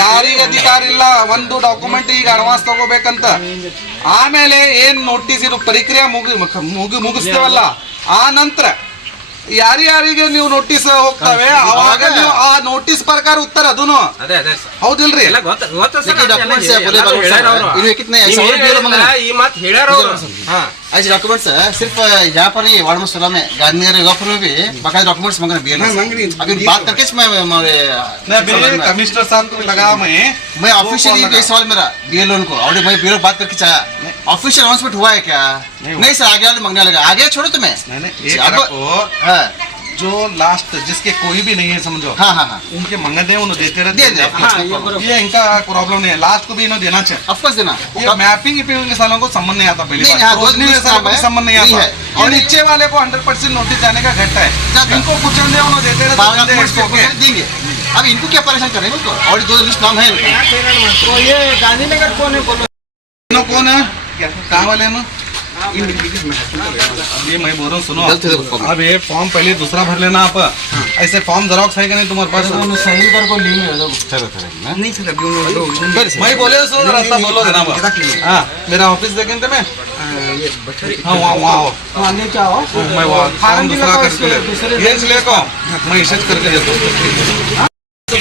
ಯಾರಿಗ ಅಧಿಕಾರ ಇಲ್ಲ ಒಂದು ಡಾಕ್ಯುಮೆಂಟ್ ಈಗ ಅಡ್ವಾನ್ಸ್ ತಗೋಬೇಕಂತ. ಆಮೇಲೆ ಏನ್ ನೋಟಿಸ್ ಇದು ಪ್ರಕ್ರಿಯೆ ಮುಗಿಸ್ತೇವಲ್ಲ, ಆ ನಂತರ ಯಾರಿಗೆ ನೀವು ನೋಟಿಸ್ ಹೋಗ್ತಾವೆ ಅವಾಗ ನೀವು ಆ ನೋಟಿಸ್ ಪ್ರಕಾರ ಉತ್ತರ ಅದೂನು ಹೌದಿಲ್ರಿ. ಈ ಮಾತು ಹೇಳ್ಯಾರ. ऐसे डॉक्यूमेंट्स सिर्फ यहाँ पर ही वार्ड मुसला में गांधीनगर योगापुर में भी बाकायदा डॉक्यूमेंट्स मांग रहे हैं. अभी बात करके कमिश्नर साहब को लगा मैं ऑफिशियली ये सवाल मेरा BLO को और मैं BLO बात करके चाहा ऑफिशियल अनाउंसमेंट हुआ है क्या? नहीं सर, आगे वाले मांगने लगा. आगे छोड़ो तुम्हें. जो लास्ट जिसके कोई भी नहीं है समझो, हाँ हाँ हाँ उनके मंगते हैं उन्हें देते रहते दे हैं। दे हाँ, ये बरोबर। ये इनका प्रॉब्लम नहीं है, लास्ट को भी इन्हें देना चाहिए। ऑफकोर्स देना ये मैपिंग के सालों को संबंध नहीं आता पहले नहीं, बात। हाँ, रोशनी दो वाले सालों को भी है, संबंध नहीं नहीं आता है। और नीचे वाले को 100% नोटिस जाने का घटता है। जाता है। इनको कुछ नहीं उन्हें देते रहते बारह हैं, डॉक्यूमेंट्स it's okay। देंगे। अब इनको क्या परेशान करेंगे उनको, और 2 लिस्ट नाम है इनका। तो ये गांधीनगर कौन है बोलो? इन्हों कौन है, कहाँ वाले हैं ना? अब ये मैं बोल रहा हूँ, सुनो गलत है देखो फॉर्म। अब ये फॉर्म पहले दूसरा भर लेना आप। ऐसे फॉर्म जेरॉक्स है कि नहीं तुम्हारे पास? सही कर को लिंक है नहीं सर अभी उन्होंने मैं बोले सुनो रास्ता बोलो जनाब। हाँ मेरा ऑफिस देखें थे मैं, हाँ वहाँ आओ, वहाँ लेके आओ। मैं वहाँ फॉर्म दूसरा लगाओ, करके ले दूसरे ये लेको मैं इशेज करके देता हूँ।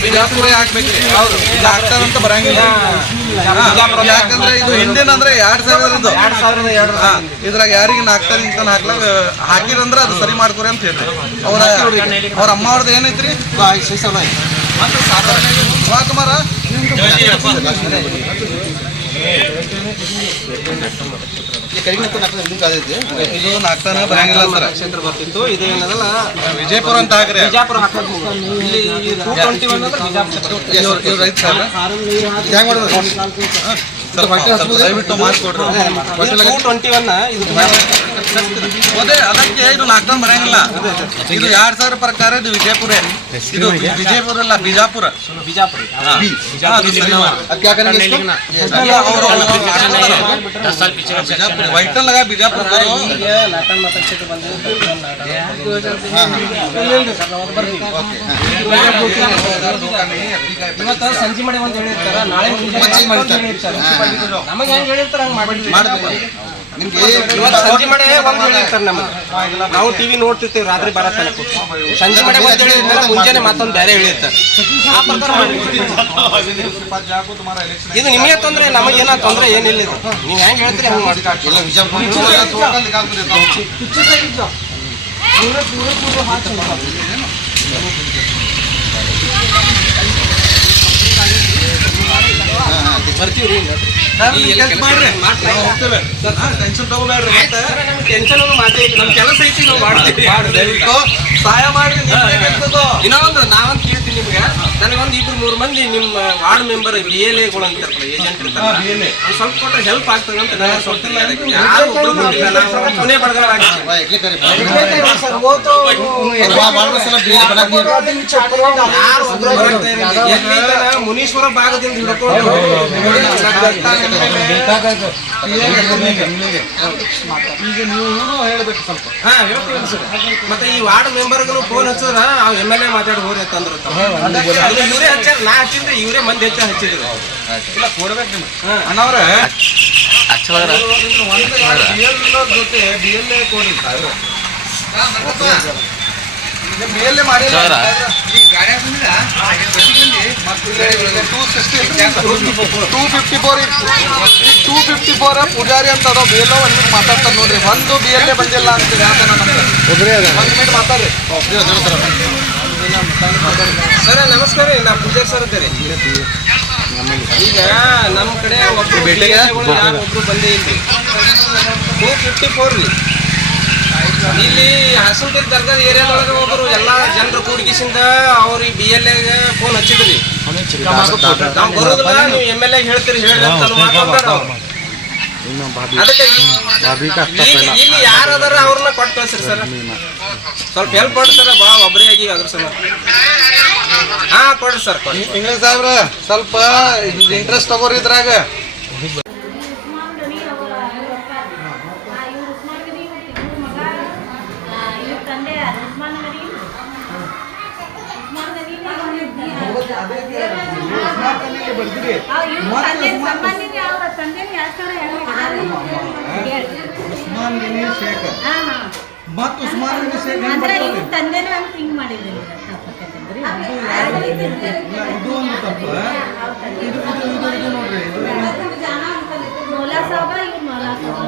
ಬಿಜಾಪುರ ಯಾಕೆ ಬೇಕು? ಹೌದು ಇದು ಆಗ್ತಾರೆ ಅಂತ ಬರಂಗಿಲ್ಲ. ಯಾಕಂದ್ರೆ ಇದು ಹಿಂದಿನ ಅಂದ್ರೆ 2000 ಇದ್ರಾಗ ಯಾರಿಗೆ ನಾಕ್ತಾರೆ ಇಂತ ಹಾಕಿರಂದ್ರೆ ಅದು ಸರಿ ಮಾಡ್ಕೊರಿ ಅಂತ ಹೇಳ್ರಿ. ಅವ್ರ ಅಮ್ಮ ಅವ್ರದ್ದು ಏನೈತ್ರಿ? ಕುಮಾರ ಇದು ನಾಕ್ತಾನೆ ಬರಂಗಿಲ್ಲ ಸರ್. ಕ್ಷೇತ್ರ ಬರ್ತಿತ್ತು, ಇದು ಏನದಲ್ಲ ವಿಜಯಪುರ ಅಂತ ಹಾಕ್ರಿ. ಬಿಜಾಪುರ ಹಾಕೋದು. ಇಲ್ಲಿ 221 ಅಂದ್ರೆ ಬಿಜಾಪುರ. ಇವ್ರು ರೈತ ಸರ್ ದಯವಿಟ್ಟು ಮಾಡಿಕೊಡ್ರಿ. 221 ಇದು ಅದೇ ಅದಕ್ಕೆ ಇದು ನಾಲ್ಕನ್ ಬರಂಗಿಲ್ಲ. ಇದು 2000 ಪ್ರಕಾರ ಇದು ವಿಜಯಪುರ. ಇದು ವಿಜಯಪುರ ಅಲ್ಲ ಬಿಜಾಪುರ. ಬಿಜಾಪುರ. अब क्या करेंगे इसको? ವೈಟಲ್ ಲಗಾ ಬಿಜಾಪುರ ಕರೋ. ನಾಟನ್ ಮತಕ್ಷೇತ್ರ ಬಂದಿದೆ. ಇವತ್ತು ಸಂಜೆ ಮಾಡಿ ಅಂತ ಹೇಳಿರ್ತಾರ, ನಾಳೆ ಮುಂಜಾನೆ ಮಾಡಿರ್ತಾರೆ. ನಮಗೆ ಹೆಂಗ್ ಹೇಳಿರ್ತಾರ ಹಂಗ್ ಮಾಡ್ಬಿಡ್ತೀವಿ. ನಿಮ್ಗೆ ಇವತ್ತು ಸಂಜೆ ಮಾಡಿ ಒಂದ್ ಹೇಳಿರ್ತಾರೆ ನಮಗೆ. ನಾವು ಟಿವಿ ನೋಡ್ತಿರ್ತೀವಿ ರಾತ್ರಿ ಬರತ್ತಲ್ಲ. ಸಂಜೆ ಮಾಡಿ ಒಂದ್ ಹೇಳಿರ್ತಾರೆ, ಮುಂಜಾನೆ ಮತ್ತೊಂದು ಬೇರೆ ಹೇಳಿರ್ತಾರೆ. ಆ ಪ್ರಕಾರ ಮಾಡ್ಬಿಡ್ತೀವಿ. ಇದು ನಿಮಗೆ ತೊಂದ್ರೆ, ನಮಗೇನ ತೊಂದ್ರೆ ಏನಿಲ್ಲ. ಇದು ನೀವು ಹೆಂಗ್ ಹೇಳ್ತೀರಿ ಹಂಗ್ ಮಾಡ್ತೀವಿ. ಎಲ್ಲ ವಿಜಯಪುರ पीछे से भी जाओ, पूरे पूरे पूरे हाथ चलता ಬರ್ತೀವ್ರಿ. ಟೆನ್ಷನ್ ತಗೋಬೇಡ್ರಿ. ಮತ್ತೆ ಟೆನ್ಷನ್ ಮಾತೇ ಇಲ್ಲ. ನಮ್ಮ ಕೆಲಸ ಐತಿ, ನಾವು ಮಾಡ್ತೀವಿ. ದಯವಿಟ್ಟು ಸಹಾಯ ಮಾಡ್ರಿ. ಇನ್ನೊಂದು ನಾವಂತ ಕೇಳ್ತೀನಿ ನಿಮ್ಗೆ, ನನಗೊಂದು 2-3 ಮಂದಿ ನಿಮ್ಮ ವಾರ್ಡ್ ಮೆಂಬರ್ BLAಗಳು ಅಂತಾರಲ್ಲ, ಏಜೆಂಟ್ ಇರ್ತಾರೆ, ಒಂದ್ ಸ್ವಲ್ಪ ಕೊಟ್ಟರೆ ಹೆಲ್ಪ್ ಆಗ್ತದೆ ಅಂತ ನನಗೆ ಸ್ವಲ್ಪ ಯಾರು ಒಬ್ರು ಬಂದಿಲ್ಲ. ನಾವು ಕೊನೆ ಬಡಗರ सर। वो तो ಯಾರು ಒಬ್ರು ಬರ್ತಾ ಇರಲಿಲ್ಲ. ಎಲ್ಲಿ ತನ ಮುನೀಶ್ವರ ಭಾಗದಿಂದ ಹಿಡ್ಕೊಂಡು ಈಗ ನೀವು ಹೇಳ್ಬೇಕು ಸ್ವಲ್ಪ. ಹಾ ಹೇಳ್ತೀವಿ ಸರ್. ಮತ್ತೆ ಈ ವಾರ್ಡ್ ಮೆಂಬರ್ಗಳು ಫೋನ್ ಹಚ್ಚಿದ್ರ ಅವ್ MLA ಮಾತಾಡಿ ಹೋದ್ರೆ ತಂದ್ರು. ಇವರೇ ಹಚ್ಚಾರ, ನಾ ಹಚ್ಚಿದ್ರೆ ಇವರೇ ಮಂದಿ ಹಚ್ಚಿದ್ರು. ಇಲ್ಲ ಕೊಡ್ಬೇಕು ನಿಮ್ಗೆ ಅಣ್ಣವ್ರೆ. ಜೊತೆ BLA ಕೊಡಿ. BLA ಮಾಡಿ 254 ಪೂಜಾರಿ ಅಂತ ಅದಾವ. BLO 1 ಮಿನಿಟ್ ಮಾತಾಡ್ತಾರೆ ನೋಡ್ರಿ. ಒಂದು BLA ಬಂದಿಲ್ಲ ಅಂತ ಒಬ್ಬರೇ 1 ಮಿನಿಟ್ ಮಾತಾಡ್ರಿ. ಸರ್ ನಮಸ್ಕಾರ ರೀ, ನಾ ಪೂಜಾರಿ ಸರ್ ಇದ್ದೇನೆ. ಈಗ ನಮ್ಮ ಕಡೆ ಒಬ್ರು ಒಬ್ರು ಬಂದೇ ಇಲ್ರಿ. 254 ರೀ. ಇಲ್ಲಿ ಹಸುಂಟದ ದರ್ಗಾದ ಏರಿಯಾದೊಳಗೆ ಒಬ್ಬರು ಎಲ್ಲಾ ಜನರು ಕೂಡಿಸಿಂದ ಅವ್ರಿಗೆ BLA ಫೋನ್ ಹಚ್ಚಿದ್ರಿ. ನಾವು ಬರೋದಿಲ್ಲ, ನೀವು MLA ಹೇಳ್ತೀರಿ ಹೇಳ್ರಿ ಅಂತ ಮಾತಾಡ್ತಾರ ಅವ್ರು. ಅದಕ್ಕೆ ಇಲ್ಲಿ ಯಾರದಾರ ಅವ್ರನ್ನ ಕೊಟ್ಟು ಕಳ್ಸ್ರಿ ಸರ್. ಸ್ವಲ್ಪ ಹೆಲ್ಪ್ ಮಾಡ್ತಾರ ಬಾ, ಒಬ್ಬರೇ ಆಗಿ ಅದ್ರ ಸಲ. ಹಾ ಕೊಡ್ರಿ ಸರ್, ಕೊಡ್ರಿ. ಇಂಗ್ಲಿಷ್ ಸಾಹೇಬ್ರ ಸ್ವಲ್ಪ ಇಂಟ್ರೆಸ್ಟ್ ತಗೋರಿ ಇದ್ರಾಗ. ಮತ್ತು ಉಸ್ಮಾನ್ ತಂದೆನೂ ಅಂತ ಹಿಂಗ್ ಮಾಡಿದ್ದೀನಿ. ಇದು ಒಂದು ತಪ್ಪ. ಇದು ನೋಡ್ರಿ, ಮೌಲಾ ಸಾಬ ಇವ್ರು ಮೌಲಾ ಸಾಬ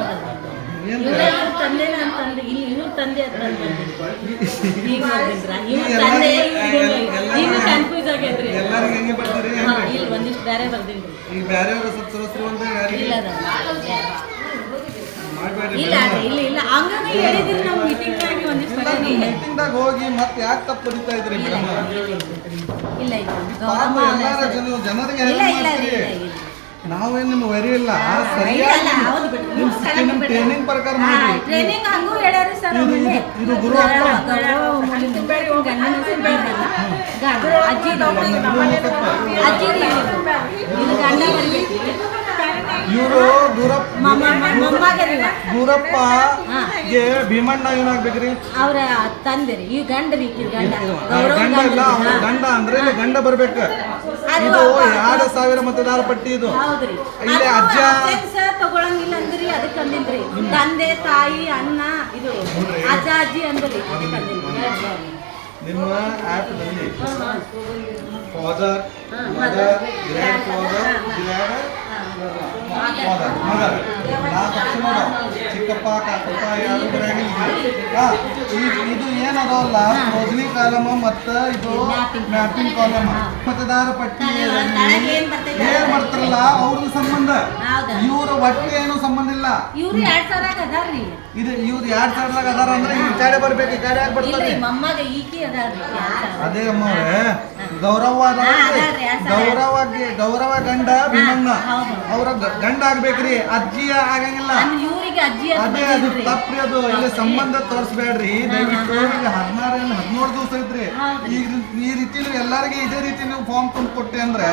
ಇವ್ರ ತಂದೆನ ಅಂತಂದ್ರೆ ಇಲ್ಲಿ ಇವ್ರ ತಂದೆ ಅಂತ ಈಗ ಬಂದಿದ್ರ ಇವ್ರ ತಂದೆ ಈಗ ಕನ್ಫ್ಯೂಸ್ ಆಗ್ಯದ್ರಿ. ಎಲ್ಲಾರಿಗೆ ಹೆಂಗೆ ಬರ್ತೀರಿ? ಹಾ ಇಲ್ಲಿ ಒಂದಿಷ್ಟು ಬೇರೆ ಬರ್ದಿನ್ರಿ. ಈಗ ಬೇರೆಯವ್ರ ಸತ್ಸರಸ್ರು ಅಂತ ಇಲ್ಲ ಇಲ್ಲ ಇಲ್ಲ ಹಂಗಾಗಿ ಹೇಳಿದ್ರಿ ನಾವು ಮೀಟಿಂಗ್ನಾಗಿ ಒಂದಿಷ್ಟು ಸರಿ ಮೀಟಿಂಗ್ದಾಗ ಹೋಗಿ ಮತ್ತೆ ಯಾಕೆ ತಪ್ಪು ಬರೀತಾ ಇದ್ರಿ ಮೇಡಮ್? ಇಲ್ಲ ಪಾಪ ಎಲ್ಲಾರ ಜನರಿಗೆ ಇಲ್ಲ ಹೆಲ್ಪ್ ಇಲ್ಲ ಮಾಡ್ತೀರಿ. ಇಲ್ಲ ನಾವೇನು ನಿಮ್ಮ ವರಿ ಇಲ್ಲ, ಇಲ್ಲ ಸರಿಯಾಗಿ ಹೌದು ಬಿಡ್ರಿ ನಿಮ್ಮ ಟ್ರೈನಿಂಗ್ ಪ್ರಕಾರ ಮಾಡ್ರಿ. ಟ್ರೈನಿಂಗ್ ಹಂಗೂ ಹೇಳ್ಯಾರಿ ಸರ್ ಇದು ಗುರು ಅಪ್ಪ. ಇವರು ಗುರಪ್ಪ ಭೀಮಣ್ಣ ಏನಾಗ್ಬೇಕ್ರಿ? ಅವ್ರ ತಂದೆರಿ ಈ ಗಂಡರಿ ಗಂಡ ಗಂಡ ಇಲ್ಲ, ಅವ್ರ ಗಂಡ ಅಂದ್ರೆ ಇಲ್ಲಿ ಗಂಡ ಬರ್ಬೇಕ. ಇದು 2,000 ಮತದಾರ ಪಟ್ಟಿ ಇದು. ಹೌದ್ರಿ ಇಲ್ಲಿ ಅಜ್ಜ ತಗೊಳಂಗಿಲ್ಲ ಅಂದ್ರಿ ಅದಕ್ಕೆ ಅಂದಿದ್ರಿ ತಂದೆ ತಾಯಿ ಅಣ್ಣ ಇದು ಅಜ್ಜ ಅಜ್ಜಿ ಅಂದ್ರಿ ಅದಕ್ಕೆ ಅಂದಿದ್ರಿ. ನಿಮ್ಮ ಆ್ಯಪ್ನಲ್ಲಿ father mother grand father father mother 4 option ಅದಾವ. ಚಿಕ್ಕಪ್ಪ ಕಾಕಪ್ಪ ಯಾರು ಬರಂಗಿಲ್ಲ. ಇದು ಏನದವಲ್ಲ ಮೊದಲನೇ ಕಾಲಮ ಮತ್ತು ಇದು ಮ್ಯಾಪಿಂಗ್ ಕಾಲಮ ಮತದಾರ ಪಟ್ಟಿ ಏನ್ ಮಾಡ್ತಾರಲ್ಲ ಅವ್ರದ್ದು ಸಂಬಂಧ. ಇವ್ರ ಒಟ್ಟಿಗೆ ಏನು ಸಂಬಂಧ ಇಲ್ಲ. ಇವ್ರು 2000 ಅದಾರ್ರಿ. ಇದು ಇವ್ರು 2,000 ಅದಾರ ಅಂದ್ರೆ ಈ ಕಡೆ ಬರ್ಬೇಕು, ಈ ಕಡೆ ಯಾಕೆ ಬರ್ತಾರೆ? ಮೊಮ್ಮಗ ಈಕಿ ಅದಾರ್ರಿ. ಅದೇ ಅಮ್ಮವ್ರೆ ಗೌರವ ಗಂಡ ಭೀಮಣ್ಣ ಅವ್ರ ಗಂಡ ಆಗ್ಬೇಕ್ರಿ, ಅಜ್ಜಿ ಆಗಂಗಿಲ್ಲ. ಇವ್ರಿಗೆ ಅಜ್ಜಿ ಅದೇ ಅದು ತಪ್ಪ್ರಿ. ಅದು ಇಲ್ಲಿ ಸಂಬಂಧ ತೋರಿಸ್ಬೇಡ್ರಿ ದಯವಿಟ್ಟು. ಈಗ 17 ದಿವಸ ಐತ್ರಿ. ಈಗ ಈ ರೀತಿ ನೀವು ಎಲ್ಲರಿಗೆ ಇದೇ ರೀತಿ ನೀವು ಫಾರ್ಮ್ ತಂದು ಕೊಟ್ಟೆ ಅಂದ್ರೆ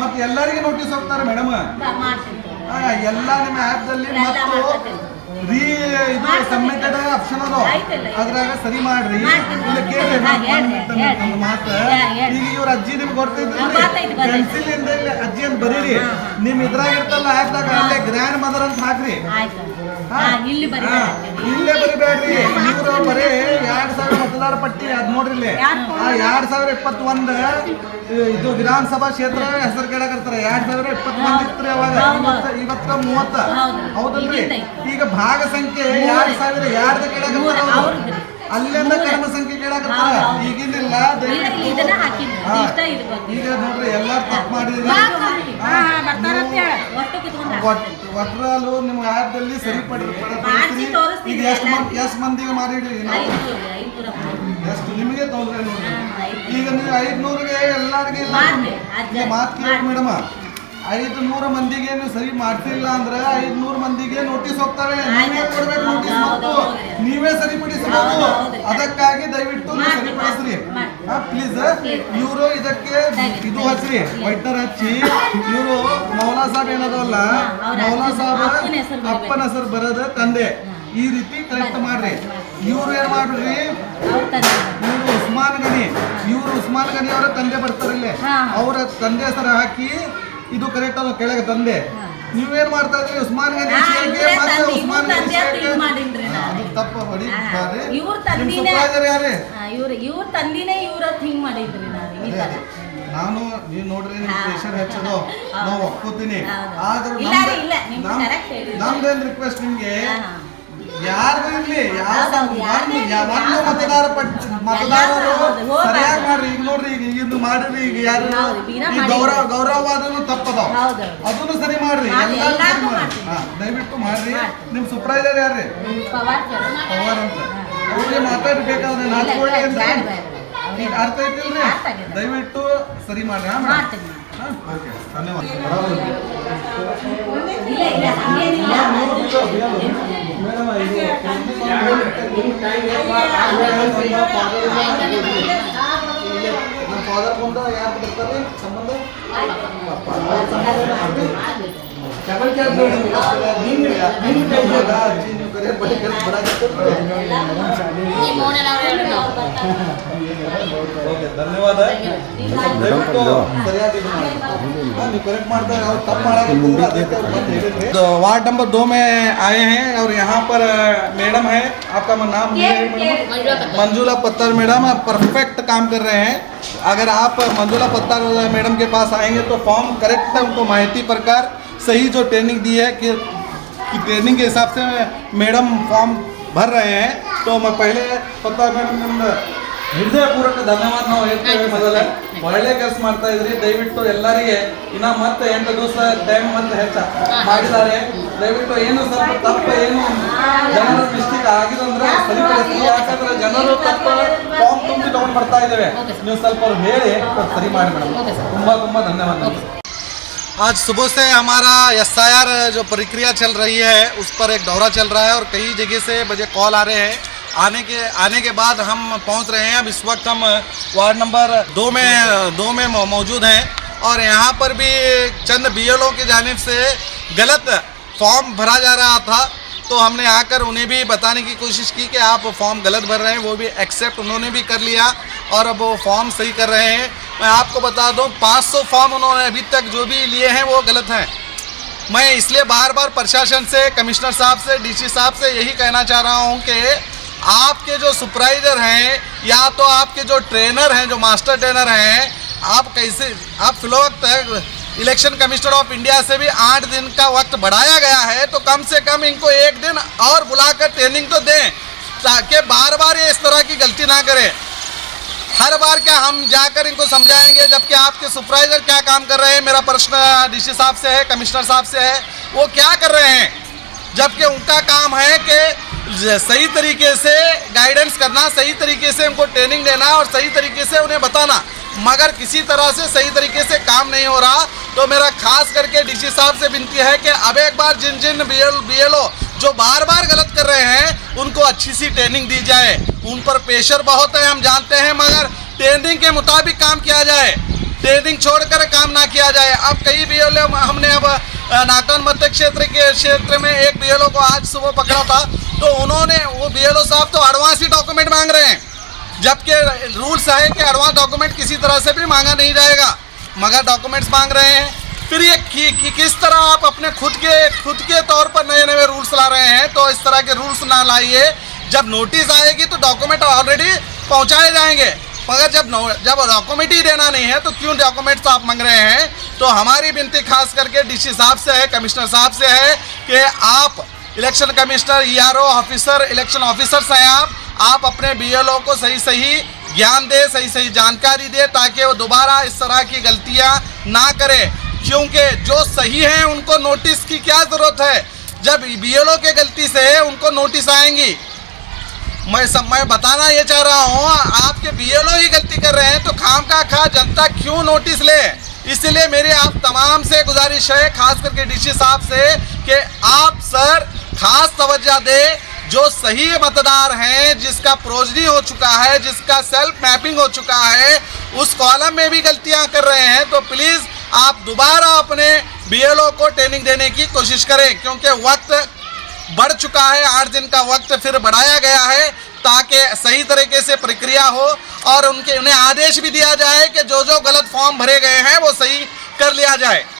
ಮತ್ತೆ ಎಲ್ಲರಿಗೆ ನೋಟಿಸ್ ಹೋಗ್ತಾರೆ ಮೇಡಮ್. ಎಲ್ಲ ನಿಮ್ಮ ಆ್ಯಪ್ದಲ್ಲಿ ಮತ್ತು ಇದು ಸಬ್ಮಿಟೆಡ್ ಆಪ್ಷನ್ ಅದು, ಅದ್ರಾಗ ಸರಿ ಮಾಡ್ರಿ. ಇಲ್ಲ ಕೇಳ್ರಿ ಒಂದು ಮಾತು. ಈಗ ಇವ್ರ ಅಜ್ಜಿ ನಿಮ್ಗೆ ಗೊತ್ತೈತಿ, ಪೆನ್ಸಿಲ್ ಇಂದ ಅಜ್ಜಿ ಅಂತ ಬರೀರಿ. ನಿಮ್ ಇದ್ರಾಗ ಇರ್ತಲ್ಲ ಆ್ಯಪ್ದಾಗ ಅಲ್ಲೇ ಗ್ರ್ಯಾಂಡ್ ಮದರ್ ಅಂತ ಹಾಕ್ರಿ. ಇಲ್ಲೇ ಬರಿಬೇಡ್ರಿ. ಇವ್ರು ಬರೀ 2,000 ಮತದಾರ ಪಟ್ಟಿ ಅದ್ ನೋಡ್ರಿ ಇಲ್ಲಿ. 2021 ಇದು ವಿಧಾನಸಭಾ ಕ್ಷೇತ್ರ ಹೆಸರು ಕೇಳಕರ್ತಾರ. 2021 ಇತ್ತು ಅವಾಗ, ಇವತ್ತ 30 ಹೌದಲ್ರಿ? ಈಗ ಭಾಗ ಸಂಖ್ಯೆ 2,000 ಯಾರ್ದ ಕೇಳಕರ್ತಾರ ಅವ್ರು. ಅಲ್ಲಿಂದ ಕರ್ಮ ಸಂಖ್ಯೆ ಕೇಳಕರ್ತಾರ. ಈಗಿನಿಲ್ಲ ಈಗ ನೋಡ್ರಿ ಎಲ್ಲಾರು ತಪ್ಪು ಮಾಡಿದ್ರಿ. ಒಟ್ರಾಲು ನಿಮ್ಮ ಆ್ಯಪ್ದಲ್ಲಿ ಸರಿಪಡಿಸ್ರಿ. ಈಗ ಎಷ್ಟು ಮಂದಿಗೆ ಮಾಡಿದ್ರಿ? ಎಷ್ಟು ನಿಮಗೆ ತೊಂದ್ರೆ ನೋಡ್ರಿ. ಈಗ ನೀವು 500ಗೆ ಎಲ್ಲರಿಗೆ ಇಲ್ಲ ಮಾತು ಕೇಳಿ ಮೇಡಮ್. 500 ಮಂದಿಗೆ ನೀವು ಸರಿ ಮಾಡ್ತಿಲ್ಲ ಅಂದ್ರೆ 500 ಮಂದಿಗೆ ನೋಟಿಸ್ ಹೋಗ್ತವೆ. ನೀವೇ ಕೊಡ್ಬೇಕು ನೋಟಿಸ್ ಮತ್ತು ನೀವೇ ಸರಿಪಡಿಸಬಹುದು. ಅದಕ್ಕಾಗಿ ದಯವಿಟ್ಟು ನೀವು ಸರಿಪಡಿಸ್ರಿ ಪ್ಲೀಸ್. ಇವರು ಇದಕ್ಕೆ ಇದು ಹಚ್ಚ್ರಿ, ವೈಟ್ನರ್ ಹಚ್ಚಿ. ಇವರು ಮೌಲಾ ಸಾಬ್ ಏನದಲ್ಲ, ಮೌಲಾ ಸಾಬ್ ಅಪ್ಪನ ಹೆಸರು ಬರೋದ ತಂದೆ, ಈ ರೀತಿ ಕರೆಕ್ಟ್ ಮಾಡ್ರಿ. ಇವ್ರು ಏನ್ ಮಾಡ್ರಿ, ಇವರು ಉಸ್ಮಾನ್ ಗನಿ ಅವರ ತಂದೆ ಬರ್ತಾರಿಲ್ಲೇ, ಅವರ ತಂದೆ ಹೆಸರು ಹಾಕಿ ಇದು ಕರೆಕ್ಟ್ ಅದ ಕೆಳಗೆ ತಂದೆ. ನೀವೇನ್ ಮಾಡ್ತಾ ಇದ್ರಿ? ಉಸ್ಮಾನ್ ಗನಿ ಮತ್ತೆ ಉಸ್ಮಾನ್ ಗನಿ ತಪ್ಪ ಹೊಡಿ ಇವ್ರ ತಂದಿನೇ ಇವ್ರ ಹಿಂಗ್ ಮಾಡಿದ್ರಿ. ನಾನು ನೀವು ನೋಡ್ರಿ ನಿಮ್ ಪ್ರೆಷರ್ ಹೆಚ್ಚದು ನಾವು ಒಪ್ಕೋತೀನಿ. ಆದ್ರೂ ನಮ್ದೇನ್ ರಿಕ್ವೆಸ್ಟ್ ನಿಮ್ಗೆ, ಯಾರಿಗೂ ಇರ್ಲಿ ಒಂದು ಮತದಾರರು ಸರಿಯಾಗಿ ಮಾಡ್ರಿ. ಈಗ ನೋಡ್ರಿ ಈಗ ಇದು ಮಾಡಿರಿ. ಈಗ ಯಾರು ಗೌರವವಾದನು ತಪ್ಪದಾವ, ಅದನ್ನು ಸರಿ ಮಾಡ್ರಿ. ಎಲ್ಲರೂ ದಯವಿಟ್ಟು ಮಾಡ್ರಿ. ನಿಮ್ ಸೂಪರ್ವೈಸರ್ ಯಾರ್ರಿ? ಪವಾರ್ ಅಂತ. ಅವ್ರಿಗೆ ಮಾತಾಡ್ಬೇಕಾದ್ರೆ ನಾಲ್ಕೊಳ್ಳಿ ಅಂತ ಈಗ ಅರ್ಥ ಐತಿಲ್ರಿ? ದಯವಿಟ್ಟು ಸರಿ ಮಾಡ್ರಿ. ಓಕೆ, ಧನ್ಯವಾದ. ನಮ್ಮ ಫಾದರ್ ಬಂದ ಯಾರು ಬರ್ತಾರೆ ಸಂಬಂಧ ಧನ್ಯವಾದ. वार्ड नंबर 2 में आए हैं और यहाँ पर मैडम है, आपका नाम मंजुला पत्तर मैडम, परफेक्ट काम कर रहे हैं. अगर आप मंजुला पत्तर मैडम के पास आएंगे तो फॉर्म करेक्ट उनको माहिती प्रकार सही जो ट्रेनिंग दी है कि ट्रेनिंग के हिसाब से मैडम फॉर्म भर रहे हैं. तो मैं पहले पत्तर मैडम ಹೃದಯಪೂರ್ವಕ ಧನ್ಯವಾದ ನಾವು ಹೇಳ್ತೇವೆ. ಮೊದಲೇ ಒಳ್ಳೆ ಕೆಲಸ ಮಾಡ್ತಾ ಇದ್ರಿ. ದಯವಿಟ್ಟು ಎಲ್ಲರಿಗೆ ಇನ್ನ ಮತ್ತೆ 8 ದಿವಸ ಟೈಮ್ ಮತ್ತೆ ಹೆಚ್ಚ ಮಾಡಿದ್ದಾರೆ. ದಯವಿಟ್ಟು ಏನು ಸ್ವಲ್ಪ ತಪ್ಪು ಏನು ಜನರ ಮಿಸ್ಟೇಕ್ ಆಗಿದಂದ್ರೆ ಸರಿಪಡಿಸಿ. ಯಾಕಂದ್ರೆ ಜನರು ತಪ್ಪು ಫಾರ್ಮ್ ತುಂಬಿ ತಗೊಂಡು ಬರ್ತಾ ಇದ್ದೇವೆ. ನೀವು ಸ್ವಲ್ಪ ಅವ್ರು ಹೇಳಿ ಸರಿ ಮಾಡಿ ಮೇಡಮ್. ತುಂಬಾ ತುಂಬಾ ಧನ್ಯವಾದ. आज सुबह से हमारा SIR जो प्रक्रिया चल रही है उस पर एक दौरा चल रहा है और कई जगह से मुझे कॉल आ रहे हैं. आने के बाद हम पहुंच रहे हैं. अब इस वक्त हम वार्ड नंबर 2 में मौजूद हैं और यहाँ पर भी चंद BLO की जानिब से गलत फॉर्म भरा जा रहा था. तो हमने आकर उन्हें भी बताने की कोशिश की कि आप फॉर्म गलत भर रहे हैं. वो भी एक्सेप्ट उन्होंने भी कर लिया और अब वो फॉर्म सही कर रहे हैं. मैं आपको बता दूं 500 फॉर्म उन्होंने अभी तक जो भी लिए हैं वो गलत हैं. मैं इसलिए बार बार प्रशासन से, कमिश्नर साहब से, DC साहब से यही कहना चाह रहा हूं कि आपके जो सुपरवाइजर हैं या तो आपके जो ट्रेनर हैं, जो मास्टर ट्रेनर हैं, आप फिलहाल इलेक्शन कमिश्नर ऑफ इंडिया से भी 8 दिन का वक्त बढ़ाया गया है. तो कम से कम इनको 1 दिन और बुलाकर ट्रेनिंग तो दें ताकि बार बार ये इस तरह की गलती ना करें. हर बार क्या हम जाकर इनको समझाएंगे जबकि आपके सुपरवाइजर क्या काम कर रहे हैं. मेरा प्रश्न DC साहब से है, कमिश्नर साहब से है, वो क्या कर रहे हैं जबकि उनका काम है कि सही तरीके से गाइडेंस करना, सही तरीके से उनको ट्रेनिंग देना और सही तरीके से उन्हें बताना. मगर किसी तरह से सही तरीके से काम नहीं हो रहा. तो मेरा खास करके DC साहब से विनती है कि अब एक बार जिन BLO जो बार बार गलत कर रहे हैं उनको अच्छी सी ट्रेनिंग दी जाए. उन पर प्रेशर बहुत है हम जानते हैं, मगर ट्रेनिंग के मुताबिक काम किया जाए. ट्रेनिंग छोड़कर काम ना किया जाए. अब कई BLO हमने अब नाटन मध्य क्षेत्र में एक BLO को आज सुबह पकड़ा था. तो उन्होंने वो BLO साहब तो एडवांस ही डॉक्यूमेंट मांग रहे हैं जबकि रूल्स है कि एडवांस डॉक्यूमेंट किसी तरह से भी मांगा नहीं जाएगा, मगर डॉक्यूमेंट्स मांग रहे हैं. फिर ये किस तरह आप अपने खुद के तौर पर नए रूल्स ला रहे हैं. तो इस तरह के रूल्स ना लाइए. जब नोटिस आएगी तो डॉक्यूमेंट ऑलरेडी पहुंचाए जाएंगे, मगर जब डॉक्यूमेंट ही देना नहीं है तो क्यों डॉक्यूमेंट्स आप मांग रहे हैं. तो हमारी विनती खास करके DC साहब से है, कमिश्नर साहब से है कि आप election commissioner, ERO officer, election officers हैं आप अपने BLO को सही ज्ञान दे, सही जानकारी दे ताकि वो दोबारा इस तरह की गलतियां ना करे. क्योंकि जो सही हैं उनको नोटिस की क्या ज़रूरत है. जब BLO के गलती से उनको नोटिस आएंगी. मैं बताना ये चाह रहा हूँ आपके BLO ही गलती कर रहे हैं तो खाम का जनता क्यों नोटिस ले. इसलिए मेरी आप तमाम से गुजारिश है, खास करके DC साहब से, कि आप सर खास तवज्जो दे. जो सही मतदार हैं, जिसका प्रोजनी हो चुका है, जिसका सेल्फ मैपिंग हो चुका है, उस कॉलम में भी गलतियां कर रहे हैं. तो प्लीज़ आप दोबारा अपने BLO को ट्रेनिंग देने की कोशिश करें क्योंकि वक्त बढ़ चुका है. 8 दिन का वक्त फिर बढ़ाया गया है ताकि सही तरीके से प्रक्रिया हो और उन्हें आदेश भी दिया जाए कि जो गलत फॉर्म भरे गए हैं वो सही कर लिया जाए.